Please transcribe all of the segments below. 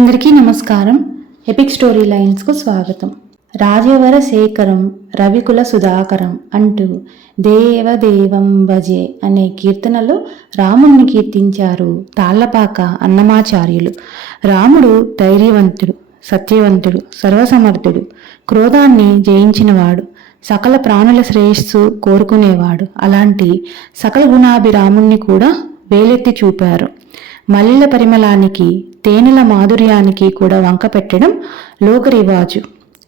అందరికీ నమస్కారం. Epic story లైన్స్కు స్వాగతం. రాజవర శేఖరం రవికుల సుధాకరం అంటూ దేవదేవం భజే అనే కీర్తనలో రాముణ్ణి కీర్తించారు తాళ్ళపాక అన్నమాచార్యులు. రాముడు ధైర్యవంతుడు సత్యవంతుడు సర్వసమర్థుడు క్రోధాన్ని జయించినవాడు సకల ప్రాణుల శ్రేయస్సు కోరుకునేవాడు. అలాంటి సకల గుణాభిరాముణ్ణి కూడా వేలెత్తి చూపారు. మల్లెల పరిమళానికి తేనెల మాధుర్యానికి కూడా వంక పెట్టడం లోకరివాజు.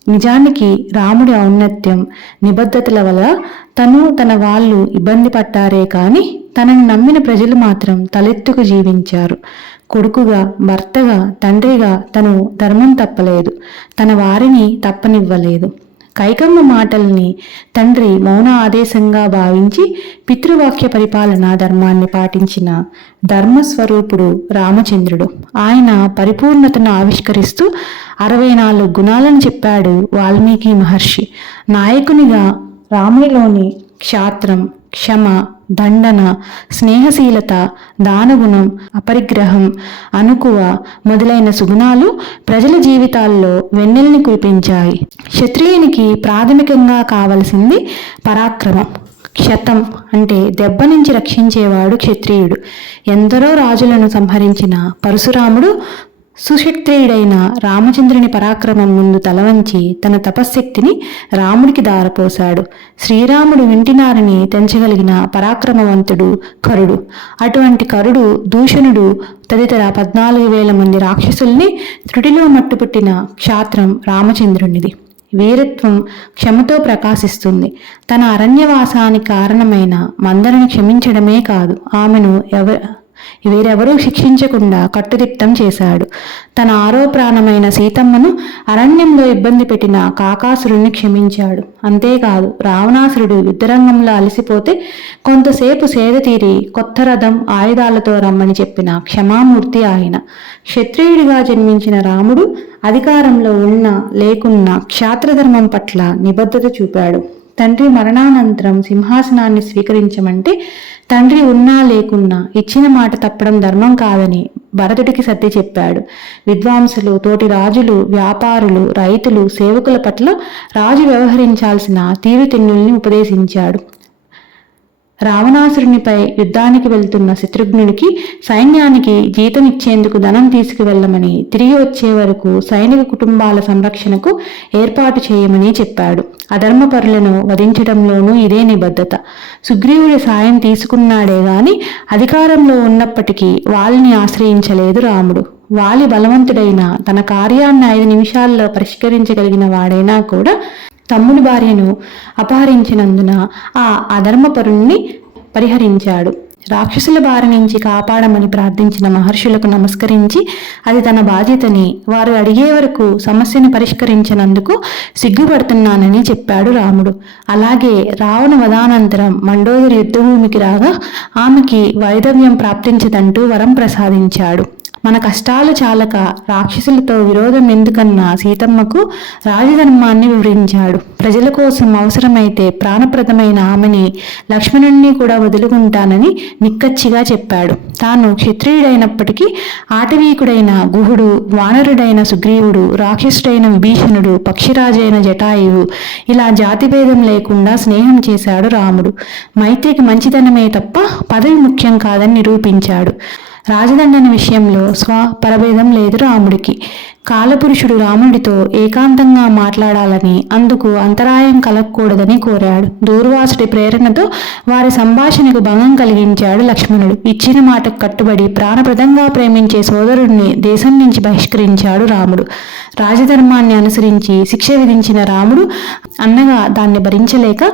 నిజానికి రాముడి ఔన్నత్యం నిబద్ధతల వల్ల తను తన వాళ్ళు ఇబ్బంది పట్టారే కాని తనను నమ్మిన ప్రజలు మాత్రం తలెత్తుకు జీవించారు. కొడుకుగా భర్తగా తండ్రిగా తను ధర్మం తప్పలేదు. తన వారిని తప్పనివ్వలేదు. కైకమ్మ మాటల్ని తండ్రి మౌన ఆదేశంగా భావించి పితృవాక్య పరిపాలన ధర్మాన్ని పాటించిన ధర్మస్వరూపుడు రామచంద్రుడు. ఆయన పరిపూర్ణతను ఆవిష్కరిస్తూ అరవై నాలుగు గుణాలను చెప్పాడు వాల్మీకి మహర్షి. నాయకునిగా రామునిలోని క్షాత్రం క్షమ దండన స్నేహశీలత దానగుణం అపరిగ్రహం అనుకువ మొదలైన సుగుణాలు ప్రజల జీవితాల్లో వెన్నెల్ని కురిపించాయి. క్షత్రియునికి ప్రాథమికంగా కావలసింది పరాక్రమం. క్షతం అంటే దెబ్బ నుంచి రక్షించేవాడు క్షత్రియుడు. ఎందరో రాజులను సంహరించిన పరశురాముడు సుశక్తియుడైన రామచంద్రుని పరాక్రమం ముందు తలవంచి తన తపశ్శక్తిని రాముడికి దారపోశాడు. శ్రీరాముడు వింటినారని తెంచగలిగిన పరాక్రమవంతుడు కరుడు. అటువంటి కరుడు దూషణుడు తదితర పద్నాలుగు వేల మంది రాక్షసుల్ని త్రుటిలో మట్టుపుట్టిన క్షాత్రం రామచంద్రునిది. వీరత్వం క్షమతో ప్రకాశిస్తుంది. తన అరణ్యవాసానికి కారణమైన మందరిని క్షమించడమే కాదు ఆమెను ఎవ వేరెవరూ శిక్షించకుండా కట్టుదిట్టం చేశాడు. తన ఆరో ప్రాణమైన సీతమ్మను అరణ్యంలో ఇబ్బంది పెట్టిన కాకాసురుణ్ణి క్షమించాడు. అంతేకాదు రావణాసురుడు యుద్ధరంగంలో అలసిపోతే కొంతసేపు సేద తీరి కొత్త రథం ఆయుధాలతో రమ్మని చెప్పిన క్షమామూర్తి ఆయన. క్షత్రియుడిగా జన్మించిన రాముడు అధికారంలో ఉన్న లేకున్నా క్షాత్రధర్మం పట్ల నిబద్ధత చూపాడు. తండ్రి మరణానంతరం సింహాసనాన్ని స్వీకరించమంటే తండ్రి ఉన్నా లేకున్నా ఇచ్చిన మాట తప్పడం ధర్మం కాదని భరతుడికి సర్ది చెప్పాడు. విద్వాంసులు తోటి రాజులు వ్యాపారులు రైతులు సేవకుల పట్ల రాజు వ్యవహరించాల్సిన తీరుతెన్నుల్ని ఉపదేశించాడు. రావణాసురునిపై యుద్ధానికి వెళ్తున్న శత్రుఘ్నునికి సైన్యానికి జీతం ఇచ్చేందుకు ధనం తీసుకువెళ్ళమని తిరిగి వచ్చే వరకు సైనిక కుటుంబాల సంరక్షణకు ఏర్పాటు చేయమని చెప్పాడు. అధర్మపరులను వధించడంలోనూ ఇదే నిబద్ధత. సుగ్రీవుడి సాయం తీసుకున్నాడే గాని అధికారంలో ఉన్నప్పటికీ వాలిని ఆశ్రయించలేదు రాముడు. వాలి బలవంతుడైన తన కార్యాన్ని ఐదు నిమిషాల్లో పరిష్కరించగలిగిన వాడైనా కూడా తమ్ముడి భార్యను అపహరించినందున ఆ అధర్మపరుణ్ణి పరిహరించాడు. రాక్షసుల బారి నుంచి కాపాడమని ప్రార్థించిన మహర్షులకు నమస్కరించి అది తన బాధ్యతని వారు అడిగే వరకు సమస్యను పరిష్కరించినందుకు సిగ్గుపడుతున్నానని చెప్పాడు రాముడు. అలాగే రావణ వధానంతరం మండోదరి యుద్ధభూమికి రాగా ఆమెకి వైదవ్యం ప్రాప్తించదంటూ వరం ప్రసాదించాడు. మన కష్టాలు చాలక రాక్షసులతో విరోధం ఎందుకన్నా సీతమ్మకు రాజధర్మాన్ని వివరించాడు. ప్రజల కోసం అవసరమైతే ప్రాణప్రదమైన ఆమెని లక్ష్మణుణ్ణి కూడా వదులుకుంటానని నిక్కచ్చిగా చెప్పాడు. తాను క్షత్రియుడైనప్పటికీ ఆటవీకుడైన గుహుడు వానరుడైన సుగ్రీవుడు రాక్షసుడైన విభీషణుడు పక్షిరాజైన జటాయువు ఇలా జాతిభేదం లేకుండా స్నేహం చేశాడు రాముడు. మైత్రికి మంచితనమే తప్ప పదవి ముఖ్యం కాదని నిరూపించాడు. రాజదండన విషయంలో స్వ పరభేదం లేదు రాముడికి. కాలపురుషుడు రాముడితో ఏకాంతంగా మాట్లాడాలని అందుకు అంతరాయం కలగకూడదని కోరాడు. దూర్వాసుడి ప్రేరణతో వారి సంభాషణకు భంగం కలిగించాడు లక్ష్మణుడు. ఇచ్చిన మాటకు కట్టుబడి ప్రాణప్రదంగా ప్రేమించే సోదరుడిని దేశం నుంచి బహిష్కరించాడు రాముడు. రాజధర్మాన్ని అనుసరించి శిక్ష విధించిన రాముడు అన్నగా దాన్ని భరించలేక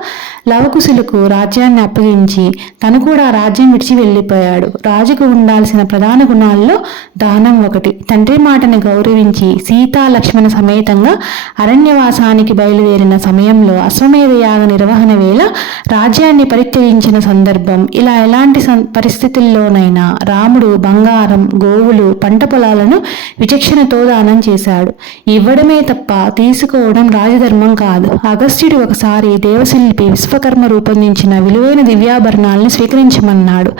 లవకుశులకు రాజ్యాన్ని అప్పగించి తను కూడా రాజ్యం విడిచి వెళ్ళిపోయాడు. రాజుకు ఉండాల్సిన ప్రధాన గుణాల్లో దానం ఒకటి. తండ్రి మాటని గౌరవించి త్యజించి సీతా లక్ష్మణ సమేతంగా అరణ్యవాసానికి బయలుదేరిన సమయంలో అశ్వమేధ యాగ నిర్వహణ వేళ రాజ్యాన్ని పరిత్యజించిన సందర్భం ఇలా ఎలాంటి సం- పరిస్థితుల్లోనైనా రాముడు బంగారం గోవులు పంట పొలాలను విచక్షణతో దానం చేశాడు. ఇవ్వడమే తప్ప తీసుకోవడం రాజధర్మం కాదు. అగస్త్యుడు ఒకసారి దేవశిల్పి విశ్వకర్మ రూపొందించిన విలువైన దివ్యాభరణాలను స్వీకరించమన్నాడు.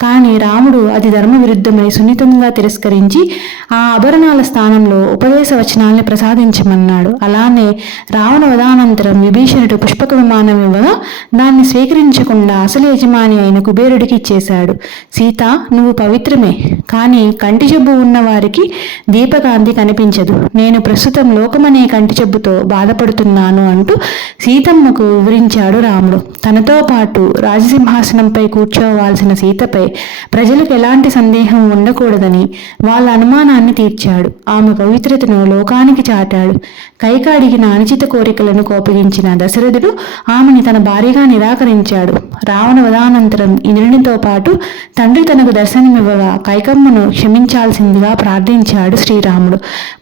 కానీ రాముడు అది ధర్మ విరుద్ధమని సున్నితంగా తిరస్కరించి ఆ ఆభరణాల స్థానంలో ఉపదేశ వచనాల్ని ప్రసాదించమన్నాడు. అలానే రావణ వదానంతరం విభీషణుడు పుష్పక విమానం ఇవ్వగా దాన్ని స్వీకరించకుండా అసలు యజమాని అయిన కుబేరుడికి ఇచ్చేశాడు. సీత నువ్వు పవిత్రమే కానీ కంటి జబ్బు ఉన్న వారికి దీపకాంతి కనిపించదు. నేను ప్రస్తుతం లోకమనే కంటి జబ్బుతో బాధపడుతున్నాను అంటూ సీతమ్మకు వివరించాడు రాముడు. తనతో పాటు రాజసింహాసనంపై కూర్చోవాల్సిన సీతపై ప్రజలకు ఎలాంటి సందేహం ఉండకూడదని వాళ్ళ అనుమానాన్ని తీర్చాడు. ఆమె పవిత్రతను లోకానికి చాటాడు. కైక అడిగిన అనుచిత కోరికలను కోపగించిన దశరథుడు ఆమెని తన భార్యగా నిరాకరించాడు. రావణ వదానంతరం ఇంద్రునితో పాటు తండ్రి తనకు దర్శనమివ్వగా కైకమ్మను క్షమించాల్సిందిగా ప్రార్థించాడు శ్రీరాముడు.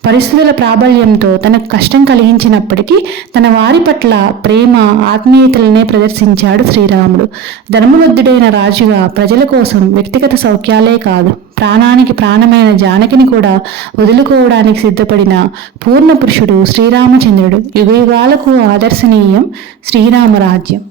పరిస్థితుల ప్రాబల్యంతో తనకు కష్టం కలిగించినప్పటికీ తన వారి పట్ల ప్రేమ ఆత్మీయతలనే ప్రదర్శించాడు శ్రీరాముడు. ధర్మబద్ధుడైన రాజుగా ప్రజల కోసం వ్యక్తిగత సౌఖ్యాలే కాదు. ప్రాణానికి ప్రాణమైన జానకిని కూడా వదులుకోవడానికి సిద్ధపడిన పూర్ణ పురుషుడు శ్రీరామచంద్రుడు యుగయుగాలకు ఆదర్శనీయం శ్రీరామరాజ్యం.